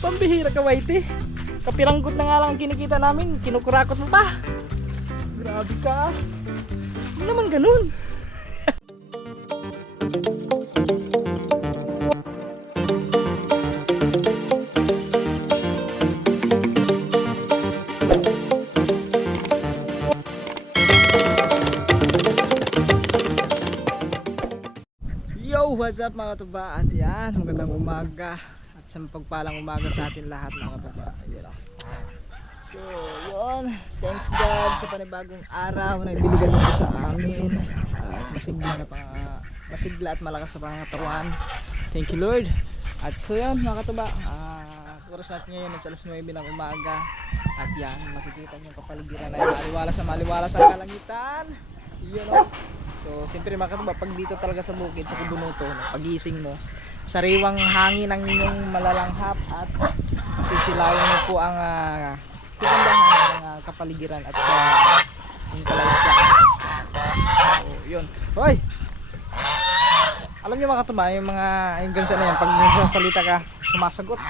Pambihira ka, Whitey. Kapiranggot na nga lang ang kinikita namin, kinukurakot mo pa. Grabe ka. Ano naman ganun? Yo, what's up mga katuba? At yan, magandang umaga. Sa pagpalang umaga sa atin lahat mga katuba. So yun, thanks God sa panibagong araw na ibinigay mo sa amin. Masigla at malakas sa pangatawan. Thank you Lord. At so yun mga katuba, oras natin ngayon sa alas 9 ng umaga. At yan, makikita nyo kapaligiran ay maliwalas sa kalangitan. Yun o. So siyempre mga katuba, pag dito talaga sa bukid, sa Kubunuto, pagising mo, sariwang hangin ang inyong malalanghap at sisilayan mo po ang kagandahan ng kapaligiran at sa yung kalaisdaan. So yun. Hoy! Alam niyo mga katuba, yung mga yung gansa na yan, pag nagsasalita ka, sumasagot.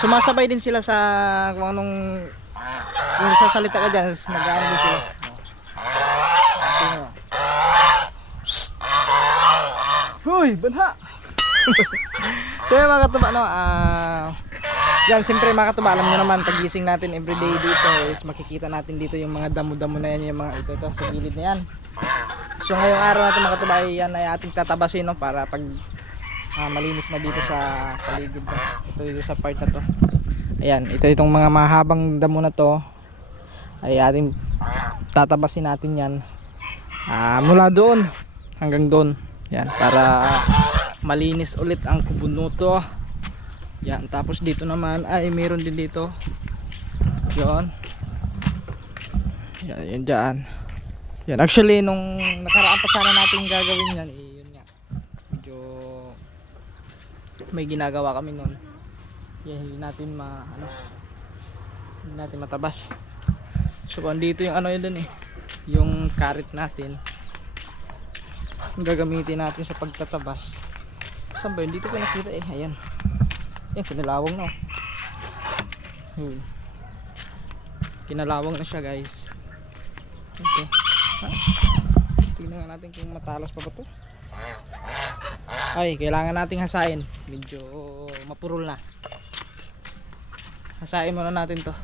Sumasabay din sila sa kung anong kung nagsasalita ka dyan, nag-aano din sila. Hoy, banha! So yun mga katuba, no, yan, siyempre mga katuba, alam nyo naman, pagising natin everyday dito is makikita natin dito yung mga damo-damo na yan, yung mga ito sa gilid na yan. So ngayong araw natin mga katuba, yan ay ating tatabasin, no, para pag malinis na dito sa paligid na. Ito dito sa part na to. Ayan, itong mga mahabang damo na to ay ating tatabasin natin yan mula doon hanggang doon. Yan, para malinis ulit ang Kubunuto. Yan, tapos dito naman ay meron din dito. Yan. Yan, yan dyan. Yan, actually nung nakaraan pa sana natin gagawin yan, yun nga. Medyo may ginagawa kami nun. Yan, hindi natin hindi natin matabas. So, andito yung ano yun dun yung karit natin. Gagamitin natin sa pagtatabas. Saan ba yun? Dito ko nakita ayan. Yan, kinalawang na. Kinalawang na siya guys. Okay. Tingnan nga natin kung matalas pa ba to. Ay, kailangan nating hasain. Medyo mapurol na. Hasain muna natin to.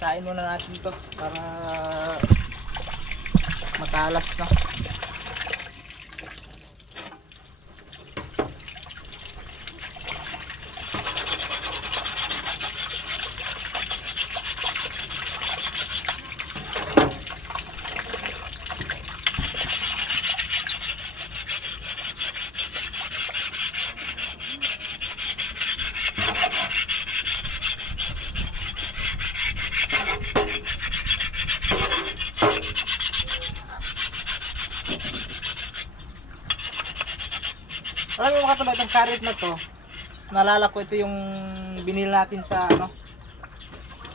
Hasain muna natin to para matalas na. Alam mo mga katuba, itong karit na to, naalala ko ito yung binili natin sa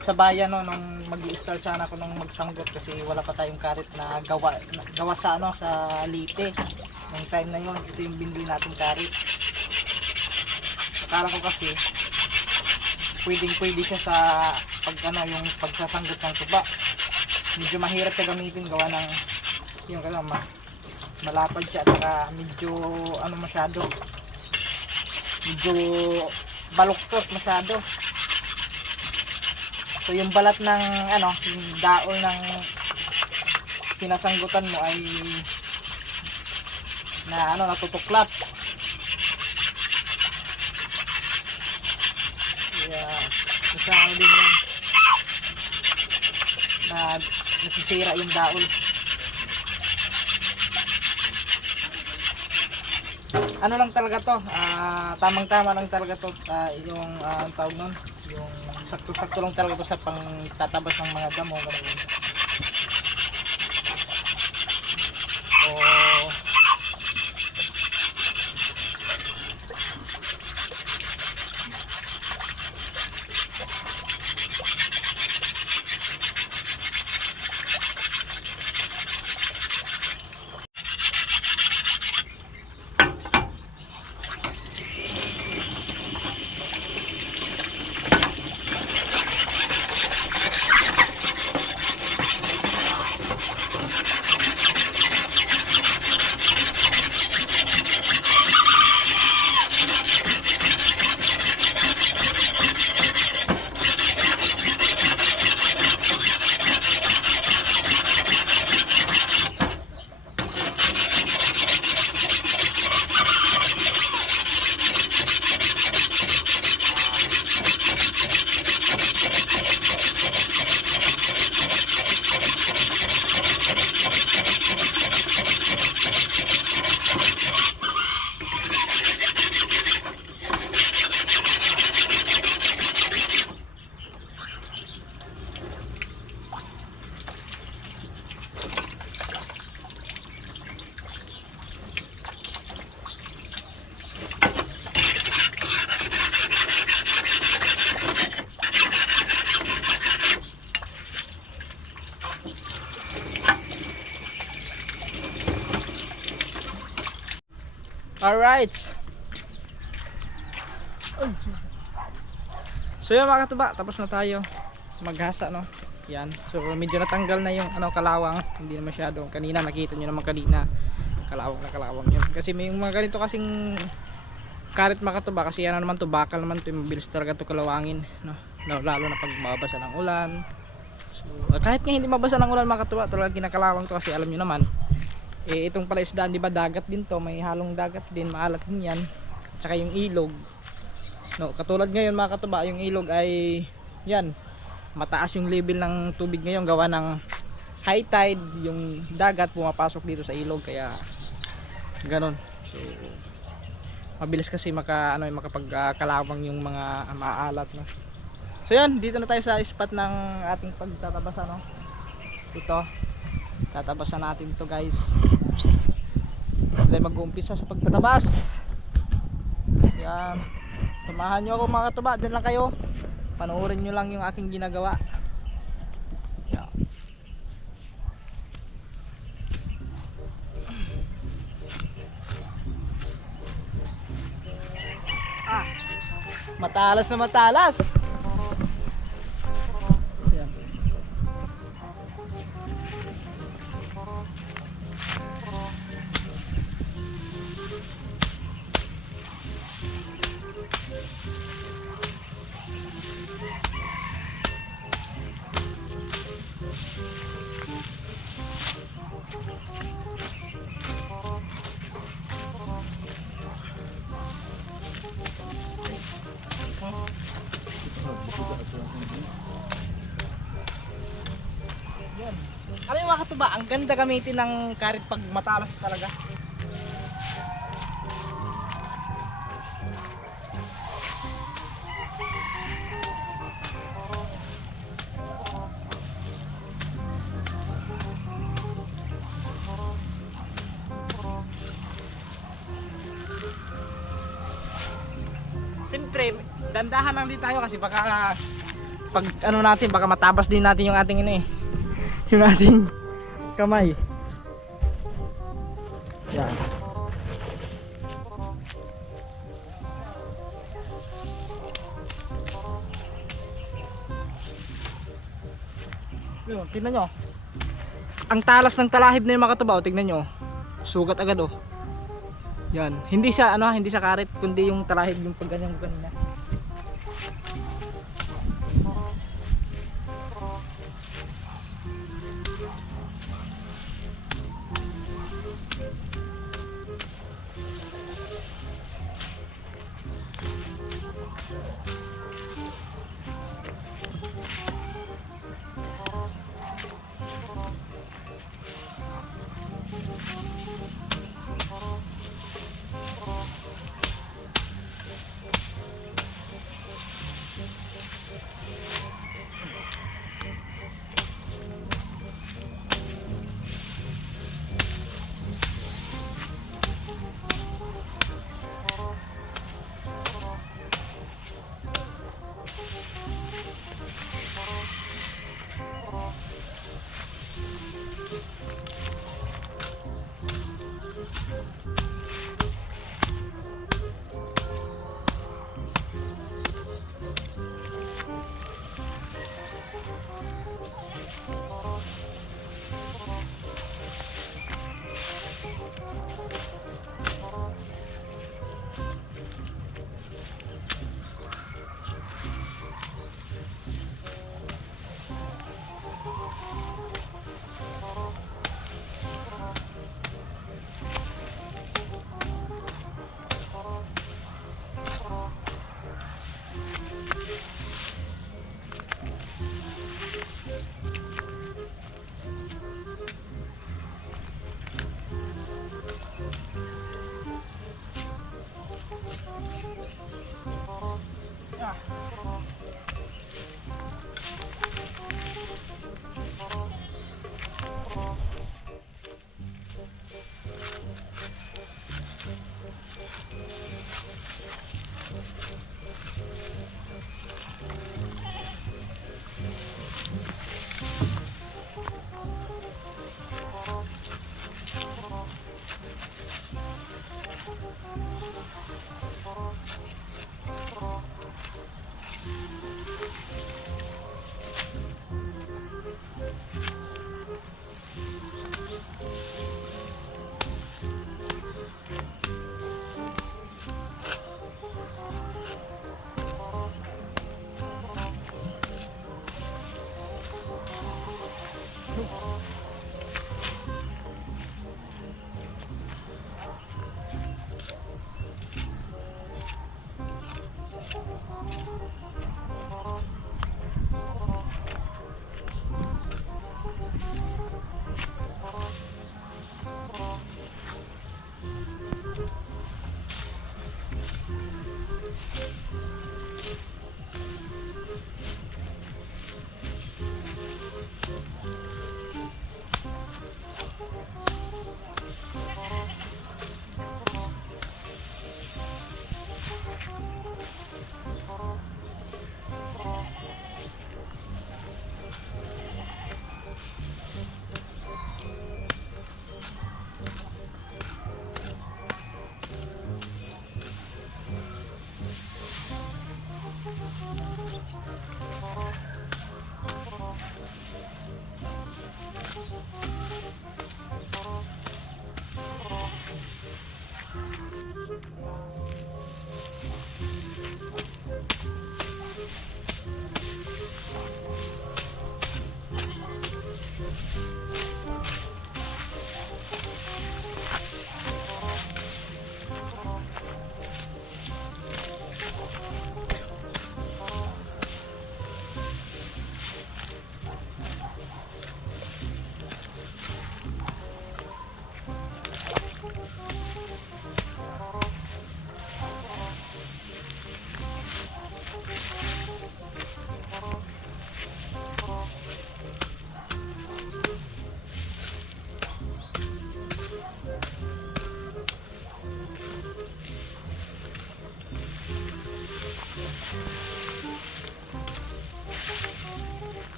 sa bayan nung mag-i-start sana ako nung magsanggot kasi wala pa tayong karit na gawa sa sa Leyte. Nung time na yun, ito yung binili natin karit. Akala ko kasi pwedeng siya sa yung pagsasanggot ng tuba. Medyo mahirap siya gamitin, gawa ng yung malapad siya at medyo medyo baluktot masyado. So yung balat ng yung daol ng sinasanggutan mo ay natutuklap. Kaya din yun na nasisira yung daol. ano lang talaga to, tamang-tama lang talaga to, yung ang tawag nun, yung sakto-sakto lang talaga to sa pang tatabas ng mga damo, ganun. So, alright. So yun mga katuba, tapos na tayo maghasa, no. Yan. So medyo natanggal na yung kalawang, hindi na masyado. Kanina nakita nyo naman kanina, kalawang na kalawang yun. Kasi may mga ganito kasing karit mga katuba, kasi yan naman to, bakal naman to, mabilis talaga to kalawangin, no. Lalo na pag mabasa ng ulan. So kahit nga hindi mabasa ng ulan mga katuba, talaga kinakalawang to, kasi alam nyo naman, itong palaisdaan, di ba, dagat din to, may halong dagat din, maalat din yan. Tsaka yung ilog, no, katulad ngayon mga katuba, yung ilog ay yan, mataas yung level ng tubig ngayon gawa ng high tide, yung dagat pumapasok dito sa ilog, kaya ganon. So mabilis kasi makapagkalawang yung mga maalat, no. So yan, dito na tayo sa spot ng ating pagtatabasa, no. Ito, tatabasan natin to guys. Tayo mag-uumpisa sa pagtatabas. Yan, samahan nyo ako mga katuba, din lang kayo, panoorin nyo lang yung aking ginagawa. Yan. Matalas na matalas. Yan. Yan. Ano yung mga katuba, ang ganda gamitin ng karit pag matalas talaga. Siyempre, dandahan lang din tayo kasi baka pag natin, baka matabas din natin yung ating yung ating kamay. Yan. Yun, tignan nyo. Ang talas ng talahib na yung mga katubaw, tignan nyo. Sugat agad, oh. Yan, hindi siya hindi siya karit, kundi yung talahib yung pagganyan kanina.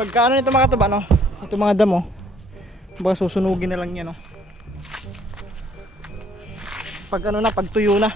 Pagka ano nito mga katuba, no? Ito mga damo, baka susunugin na lang yan, no? Pag ano na, pag tuyo na.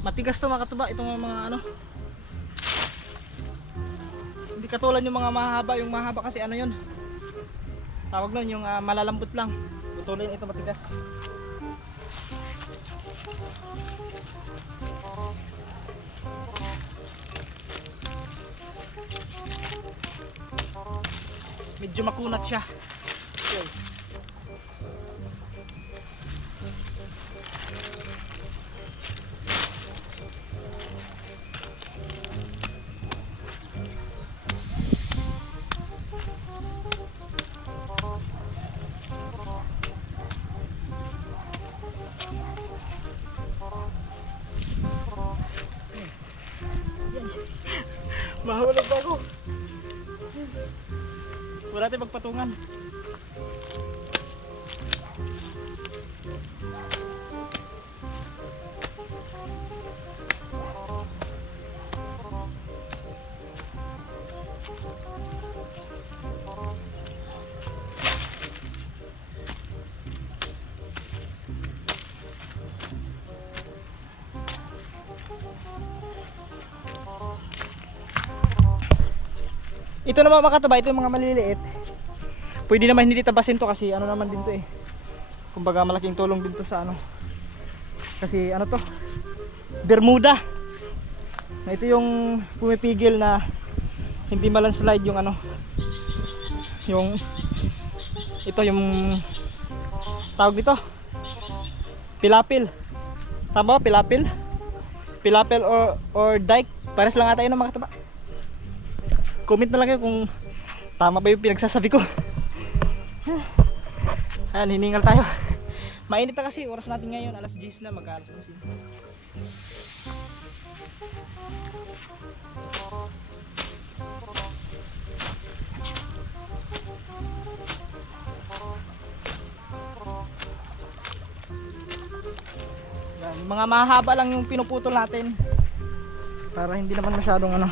Matigas to mga katuba, itong mga ano. Hindi katulad yung mga mahaba, yung mahaba kasi ano yun. Tawag nun yung malalambot lang. Putulin ito matigas. Medyo makunat siya. Yun. Mahulog pa ako. Wala tayong magpatungan. Ito naman mga katuba, ito yung mga maliliit. Pwede naman hindi tabasin to kasi ano naman din to eh. Kumbaga malaking tulong din to sa ano. Kasi ano to? Bermuda. Na ito yung pumipigil na hindi malandslide yung ano, yung ito yung tawag dito, pilapil. Tama ba? Pilapil? Pilapil or dike. Pares lang ata yun ng mga kataba. Comment na lang kayo kung tama ba yung pinagsasabi ko. Ayan, hiningal tayo. Mainit na kasi, oras natin ngayon, alas 10 na, mag-alas 11. Yan, mga mahaba lang yung pinuputol natin para hindi naman masyadong ano.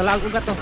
Dalag ugat to.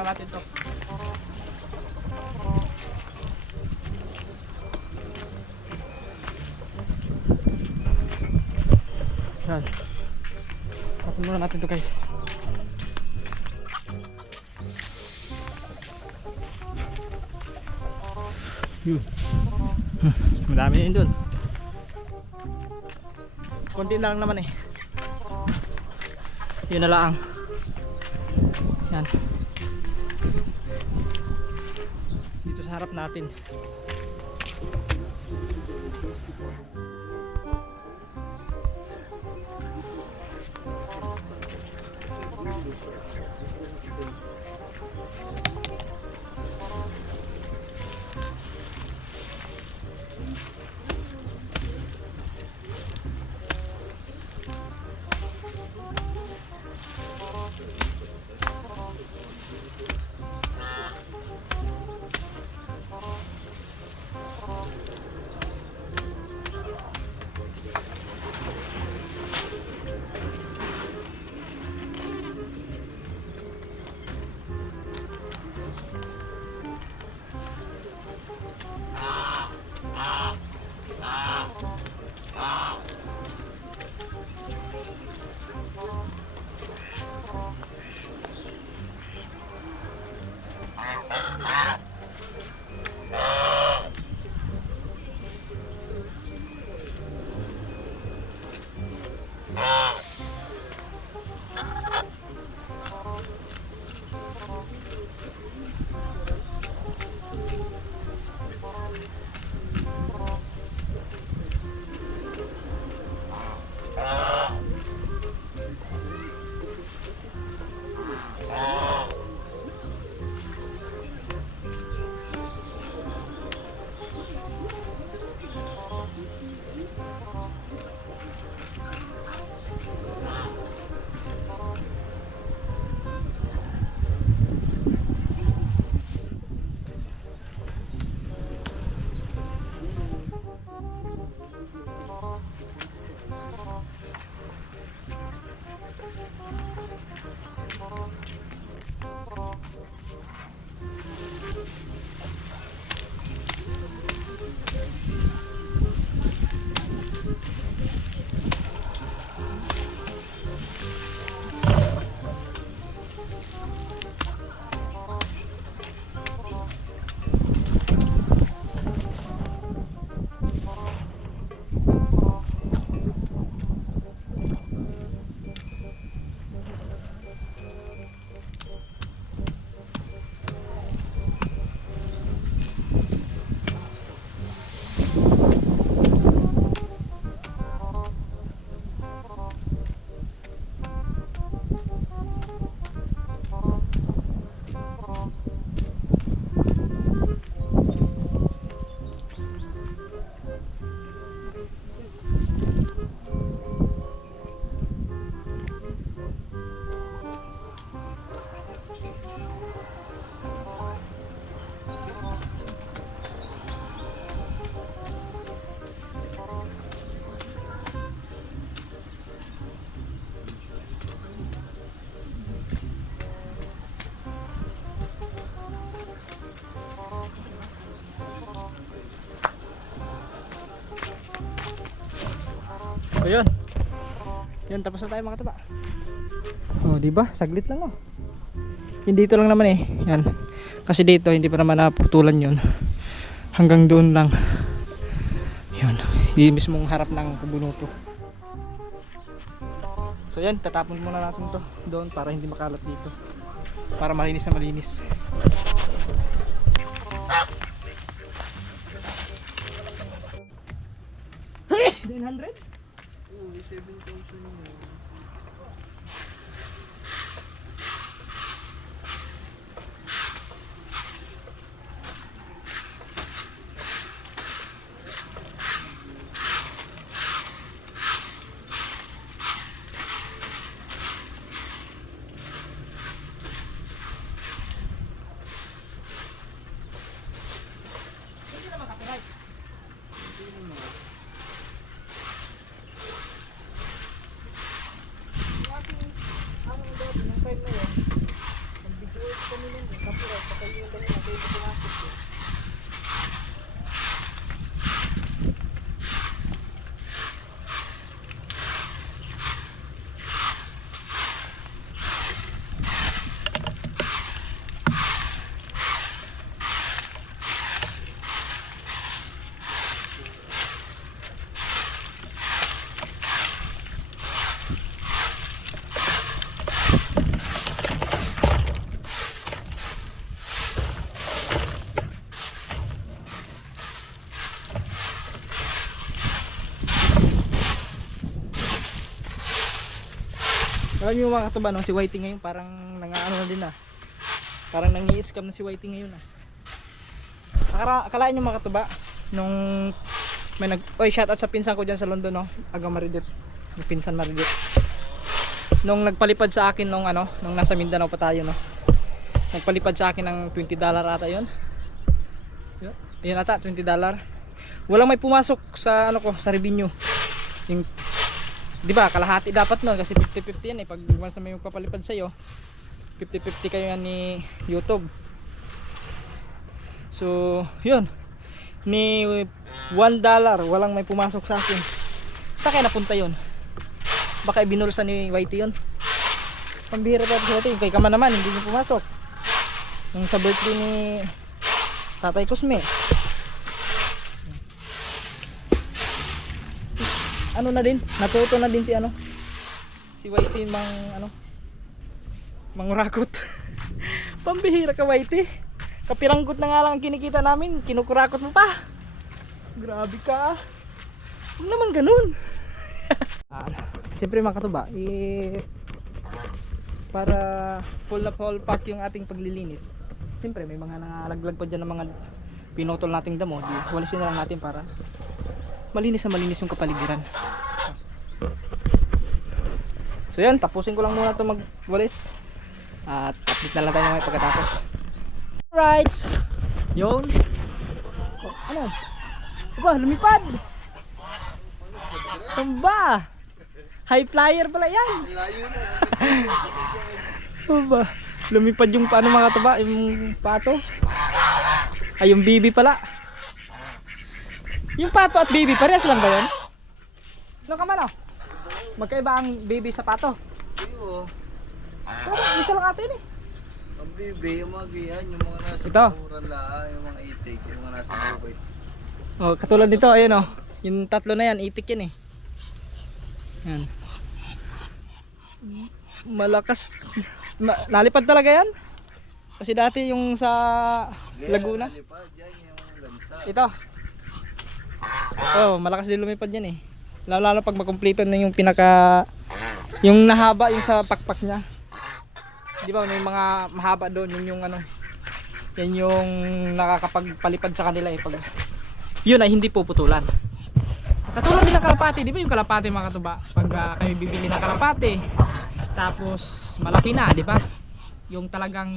muna natin to. Yan. Tapon muna natin to guys. Yun. Madami din dun. Konti na lang naman eh. Yun na lang. Yan. Dito sa harap natin. So yun. Yun, tapos na tayo mga taba. Oh, di ba? Saglit lang oh. Hindi dito lang naman eh. Yan. Kasi dito hindi pa naman naputulan 'yun. Hanggang doon lang. Yun. Hindi mismong harap ng Kubunuto. So yan, tatapon muna natin to doon para hindi makalat dito. Para malinis na malinis. Hey! 900? Oo, 7,000 yun. Ang time na yun, nag-video kami nun eh. Alam niyo mga katuba, no, si Whitey ngayon parang nangaano na din ah. Parang nangi-scam na si Whitey ngayon ah. Akalain niyo mga katuba, nung may shoutout sa pinsan ko diyan sa London, no, Aga Maridit. Yung pinsan Maridit. Nung nagpalipad sa akin nung nasa Mindanao pa tayo, no. Nagpalipad sa akin ng $20 ata 'yon. Yun ata, $20. Walang may pumasok sa sa revenue. Yung, di ba, kalahati dapat nun kasi 50-50 yan eh. Pag once na may magpapalipad sa'yo, 50-50 kayo yan ni YouTube. So, yun. Ni $1, walang may pumasok sa akin. Saan kaya napunta yun? Baka ibinulsa ni Whitey yun. Pambihira pa sa Whitey. Kay Kama naman, hindi nyo pumasok. Yung sa birthday ni Tatay Cosme. Ano na din, natuto na din si Whitey mangurakot. Pambihira ka Whitey. Kapiranggot na nga lang ang kinikita namin, kinukurakot mo pa. Grabe ka. Huwag naman ganun. Siyempre mga katuba, para full na full pack yung ating paglilinis. Siyempre may mga nangalaglag pa dyan ng mga pinutol nating damo. Walisin na lang natin para malinis na malinis yung kapaligiran. So yan, tapusin ko lang muna ito magwalis. At update na lang tayo may pagkatapos. Alright. Yun. Oh, ano? Aba, lumipad. Tumba. High flyer pala yan. Aba, lumipad yung mga taba, yung pato. Ay, yung bibi pala. Yung pato at baby, parehas lang ba yun? Ano ka man, magkaiba ang baby sa pato? Oo. Parang isa lang ate yun eh. Ang bibi, yung mga giyan, yung mga nasa Ito. bukuran laa, yung mga itik, yung mga nasa bukid. Oh, katulad nito, ayun oh. Yung tatlo na yan, itik yan eh. Yan. Malakas. Nalipad talaga yan. Kasi dati yung sa Laguna. Nalipad, yan yung lansa. Ito. Oh, malakas din lumipad yan eh. Lalo pag makumpleto na yung yung nahaba yung sa pakpak niya. Di ba may mga mahaba doon, yung yan yung nakakapagpalipad sa kanila eh, pag yun ay hindi puputulan. Katulad din ng kalapati, di ba yung kalapati mga katuba? Pag kayo bibili ng kalapati, tapos malaki na, di ba? Yung talagang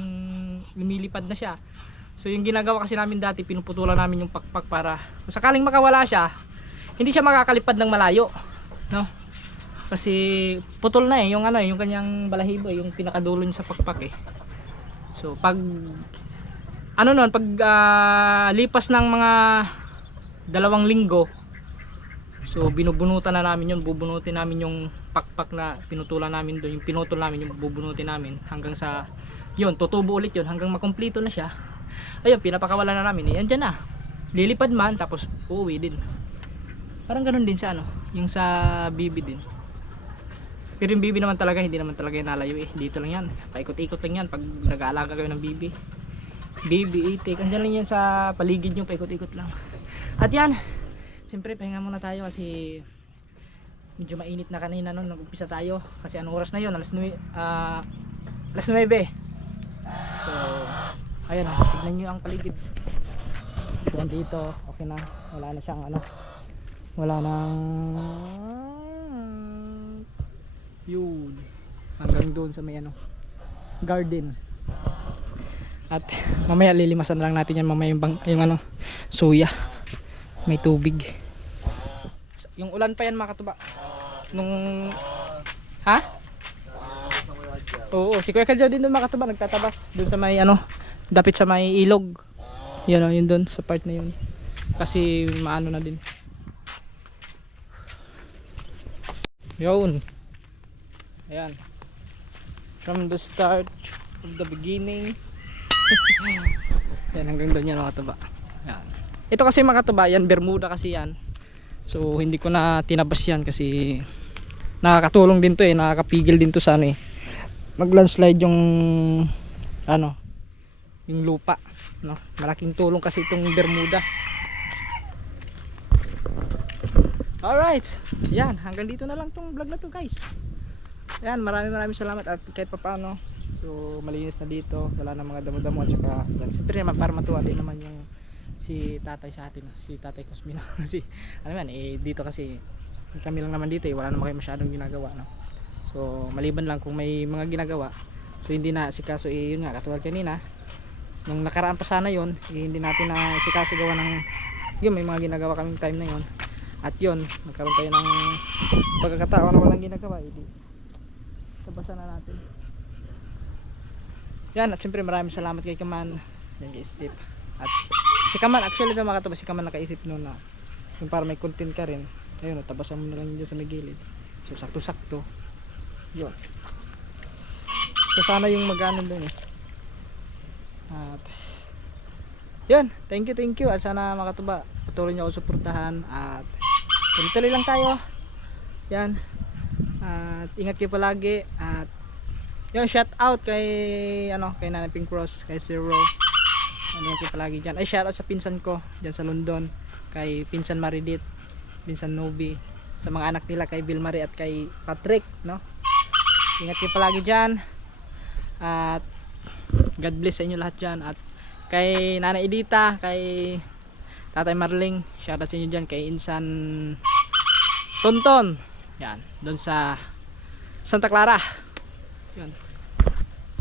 lumilipad na siya. So yung ginagawa kasi namin dati, pinuputulan namin yung pakpak para kung sakaling makawala siya, hindi siya makakalipad ng malayo, no? Kasi putol na eh yung yung kanyang balahibo, yung pinakadulo niya sa pakpak eh. So pag pag lipas ng mga 2 linggo, so binubunutan na namin yun, bubunutin namin yung pakpak na pinutulan namin doon, yung pinutol namin, yung bubunutin namin hanggang sa yun, tutubo ulit yun hanggang makumpleto na siya. Ayun, pinapakawala na namin eh. Andyan na, lilipad man tapos uuwi din. Parang ganun din sa yung sa bibi din. Pero yung bibi naman talaga, hindi naman talaga nalayo eh. Dito lang yan, paikot-ikot lang yan pag nag-aalaga kayo ng bibi. Bibi, itik, andyan lang yan sa paligid nyo, paikot-ikot lang. At yan, siyempre pahinga muna tayo kasi medyo mainit na kanina nung nag-umpisa tayo. Kasi anong oras na yun? Alas 9. So ayan, tignan nyo ang paligid. Yan dito, okay na, wala na siyang wala nang yun hanggang doon sa may garden. At mamaya lilimasan na lang natin yan mamaya yung suya, may tubig. Yung ulan pa yan mga katuba nung Oo, si Kuya Kadyaw din doon mga katuba, nagtatabas doon sa may dapit sa may ilog. Yan o, yun dun sa part na yun. Kasi maano na din. Yun. Ayan. From the start, from the beginning. Yan, hanggang doon yan mga katuba. Yan. Ito kasi mga katuba, yan Bermuda kasi yan. So hindi ko na tinabas yan kasi nakakatulong din to eh, nakakapigil din to sa ano eh, mag landslide yung ano, yung lupa, no? Malaking tulong kasi itong Bermuda. Alright, yan, hanggang dito na lang tong vlog na to guys. Yan, maraming salamat at kahit pa paano, so malinis na dito, wala na mga damo-damo at saka yan, siyempre naman para matuwa din naman yung si tatay sa atin, si tatay Cosmino. Kasi ano yan, eh dito kasi kami lang naman dito eh, wala naman kayo masyadong ginagawa, no? So maliban lang kung may mga ginagawa, so hindi na si kaso eh, yun nga katulad kanina nung nakaraan pa sana yun eh, hindi natin na si kaso gawa ng yun, may mga ginagawa kaming time na yun. At yun, nagkaroon tayo ng pagkakataon na walang ginagawa, edi tabasan na natin. Yan, at siyempre maraming salamat kay Kaman, kay Steve. At si Kaman, actually ito mga katuba, si Kaman nakaisip noon na yung para may content ka rin, ayun, tabasan mo na lang dyan sa may gilid. So sakto-sakto yun. So sana yung mag-ano dun eh. At yun, thank you. At sana mga katuba, patuloy nyo ako suportahan at tuloy lang tayo. Yan. At ingat kayo palagi. At yun, shout out kay ano, kay Nanay Pink Cross, kay Zero. Ingat kayo palagi dyan. Ay, shout out sa pinsan ko dyan sa London, kay pinsan Maridit, pinsan Nobi, sa mga anak nila kay Bill Marie at kay Patrick, no? Ingat kayo palagi dyan. At God bless sa inyo lahat dyan. At kay Nanay Edita, kay Tatay Marling, shoutout sa inyo dyan, kay Insan Tonton, yan, doon sa Santa Clara. Yan.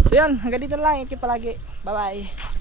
So yan, hanggang dito na lang, ingat kayo palagi. Bye bye.